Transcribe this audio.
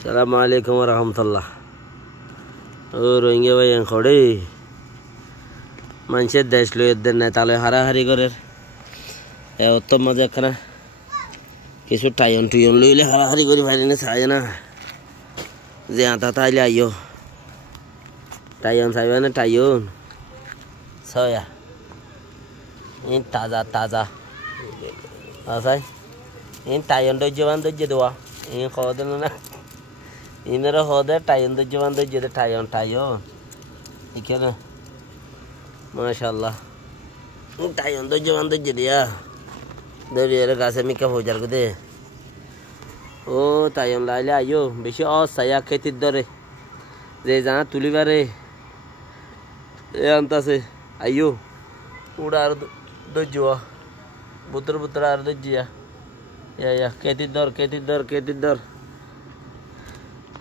Assalamualaikum warahmatullah. Rohingya भाई खड़े मानसे देश लो इधर न ताले हरा हरी करे तो मजा करना किसु टाइम टूयन लो इले हरा हरी करी भाई ने साया ना जे आता था इले आयो टाइम साया ना टाइम सोया इन ताजा ताजा असai इन टाइम दो जवान दो जदवा इन खोद ना इनर खोद टाइम दो जवान दो जद टाइम टाइम ठीक है ना माशाल्लाह टाइम दो जवान दो जदिया दरिया कासे मिका हो जार दे ओ टाइम लाइले आयो बेशी और साया खेती दरे जे जहाँ तुली बारे ए अंता से आयो उड़ार दो जुआ बुतर बुतर आर दो जिया या खेती दर